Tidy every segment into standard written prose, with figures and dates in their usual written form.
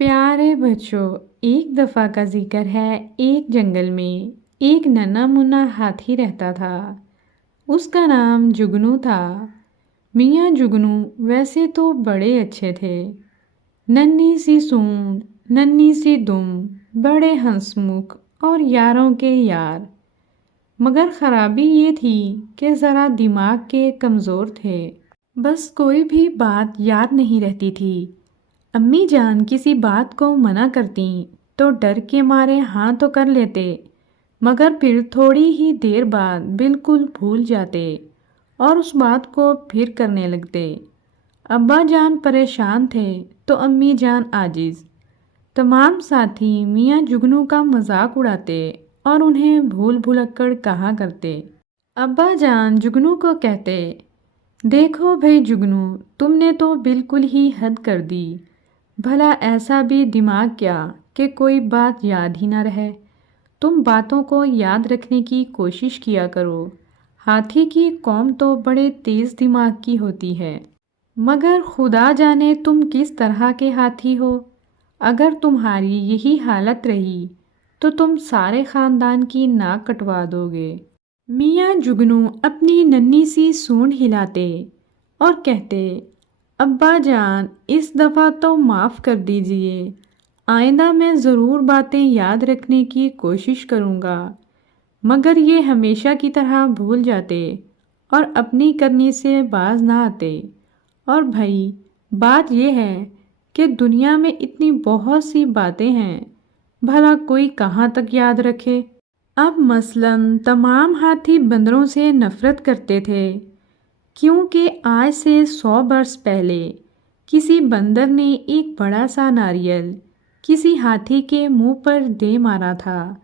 پیارے بچوں، ایک دفعہ کا ذکر ہے، ایک جنگل میں ایک ننھا منا ہاتھی رہتا تھا۔ اس کا نام جگنو تھا۔ میاں جگنو ویسے تو بڑے اچھے تھے، ننھی سی سونڈ، ننھی سی دم، بڑے ہنس مکھ اور یاروں کے یار۔ مگر خرابی یہ تھی کہ ذرا دماغ کے کمزور تھے، بس کوئی بھی بات یاد نہیں رہتی تھی۔ امی جان کسی بات کو منع کرتیں تو ڈر کے مارے ہاں تو کر لیتے، مگر پھر تھوڑی ہی دیر بعد بالکل بھول جاتے اور اس بات کو پھر کرنے لگتے۔ ابا جان پریشان تھے تو امی جان عاجز۔ تمام ساتھی میاں جگنو کا مذاق اڑاتے اور انہیں بھول بھلکڑ کہا کرتے۔ ابا جان جگنو کو کہتے، دیکھو بھئی جگنو، تم نے تو بالکل ہی حد کر دی۔ بھلا ایسا بھی دماغ کیا کہ کوئی بات یاد ہی نہ رہے؟ تم باتوں کو یاد رکھنے کی کوشش کیا کرو۔ ہاتھی کی قوم تو بڑے تیز دماغ کی ہوتی ہے، مگر خدا جانے تم کس طرح کے ہاتھی ہو۔ اگر تمہاری یہی حالت رہی تو تم سارے خاندان کی ناک کٹوا دو گے۔ میاں جگنو اپنی ننھی سی سونڈ ہلاتے اور کہتے، ابا جان اس دفعہ تو معاف کر دیجئے، آئندہ میں ضرور باتیں یاد رکھنے کی کوشش کروں گا۔ مگر یہ ہمیشہ کی طرح بھول جاتے اور اپنی کرنی سے باز نہ آتے۔ اور بھائی بات یہ ہے کہ دنیا میں اتنی بہت سی باتیں ہیں، بھلا کوئی کہاں تک یاد رکھے۔ اب مثلاً تمام ہاتھی بندروں سے نفرت کرتے تھے، کیونکہ آج سے 100 برس پہلے کسی بندر نے ایک بڑا سا ناریل کسی ہاتھی کے منہ پر دے مارا تھا۔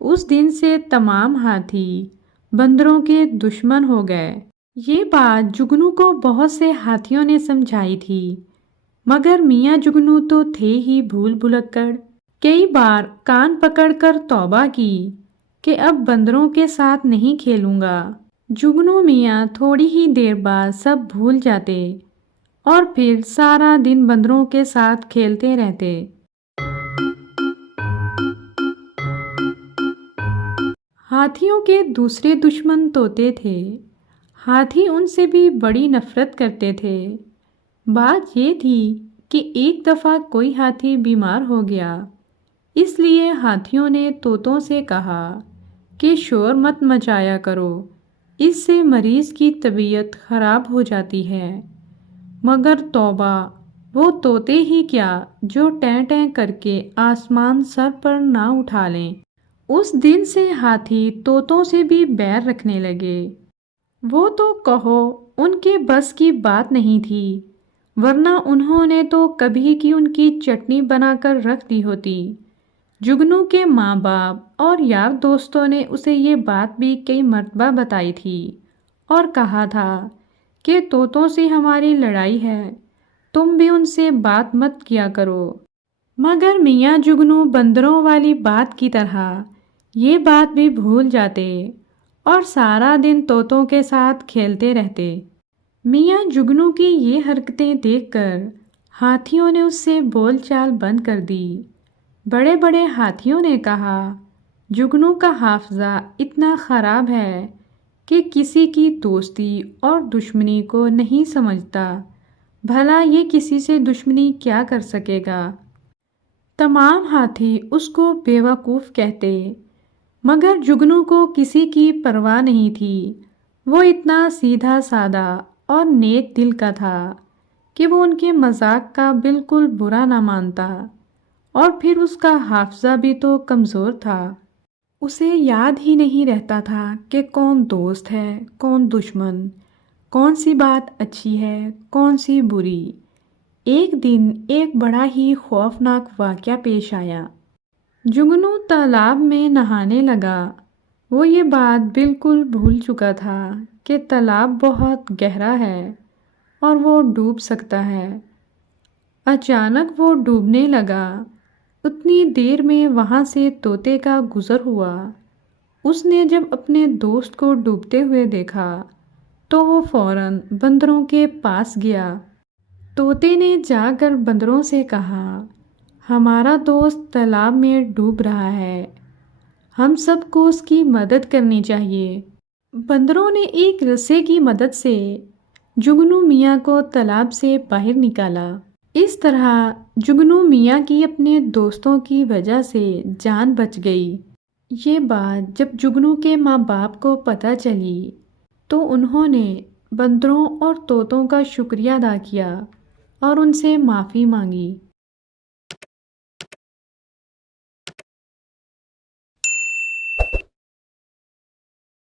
اس دن سے تمام ہاتھی بندروں کے دشمن ہو گئے۔ یہ بات جگنو کو بہت سے ہاتھیوں نے سمجھائی تھی، مگر میاں جگنو تو تھے ہی بھول بھلکڑ۔ کئی بار کان پکڑ کر توبہ کی کہ اب بندروں کے ساتھ نہیں کھیلوں گا۔ جگنو میاں تھوڑی ہی دیر بعد سب بھول جاتے اور پھر سارا دن بندروں کے ساتھ کھیلتے رہتے۔ ہاتھیوں کے دوسرے دشمن طوطے تھے۔ ہاتھی ان سے بھی بڑی نفرت کرتے تھے۔ بات یہ تھی کہ ایک دفعہ کوئی ہاتھی بیمار ہو گیا، اس لیے ہاتھیوں نے طوطوں سے کہا کہ شور مت مچایا کرو، اس سے مریض کی طبیعت خراب ہو جاتی ہے۔ مگر توبہ، وہ طوطے ہی کیا جو ٹیں ٹیں کر کے آسمان سر پر نہ اٹھا لیں۔ اس دن سے ہاتھی طوطوں سے بھی بیر رکھنے لگے۔ وہ تو کہو ان کے بس کی بات نہیں تھی، ورنہ انہوں نے تو کبھی کی ان کی چٹنی بنا کر رکھ دی ہوتی۔ جگنو کے ماں باپ اور یار دوستوں نے اسے یہ بات بھی کئی مرتبہ بتائی تھی اور کہا تھا کہ طوطوں سے ہماری لڑائی ہے، تم بھی ان سے بات مت کیا کرو۔ مگر میاں جگنو بندروں والی بات کی طرح یہ بات بھی بھول جاتے اور سارا دن طوطوں کے ساتھ کھیلتے رہتے۔ میاں جگنو کی یہ حرکتیں دیکھ کر ہاتھیوں نے اس سے بول چال بند کر دی۔ بڑے بڑے ہاتھیوں نے کہا، جگنو کا حافظہ اتنا خراب ہے کہ کسی کی دوستی اور دشمنی کو نہیں سمجھتا، بھلا یہ کسی سے دشمنی کیا کر سکے گا؟ تمام ہاتھی اس کو بے وقوف کہتے، مگر جگنو کو کسی کی پرواہ نہیں تھی۔ وہ اتنا سیدھا سادہ اور نیک دل کا تھا کہ وہ ان کے مذاق کا بالکل برا نہ مانتا، اور پھر اس کا حافظہ بھی تو کمزور تھا۔ اسے یاد ہی نہیں رہتا تھا کہ کون دوست ہے، کون دشمن، کون سی بات اچھی ہے، کون سی بری۔ ایک دن ایک بڑا ہی خوفناک واقعہ پیش آیا۔ جگنو تالاب میں نہانے لگا۔ وہ یہ بات بالکل بھول چکا تھا کہ تالاب بہت گہرا ہے اور وہ ڈوب سکتا ہے۔ اچانک وہ ڈوبنے لگا۔ اتنی دیر میں وہاں سے طوطے کا گزر ہوا۔ اس نے جب اپنے دوست کو ڈوبتے ہوئے دیکھا تو وہ فوراً بندروں کے پاس گیا۔ طوطے نے جا کر بندروں سے کہا، ہمارا دوست تالاب میں ڈوب رہا ہے، ہم سب کو اس کی مدد کرنی چاہیے۔ بندروں نے ایک رسے کی مدد سے جگنو میاں کو تالاب سے باہر نکالا۔ اس طرح جگنو میاں کی اپنے دوستوں کی وجہ سے جان بچ گئی۔ یہ بات جب جگنو کے ماں باپ کو پتہ چلی تو انہوں نے بندروں اور طوطوں کا شکریہ ادا کیا اور ان سے معافی مانگی۔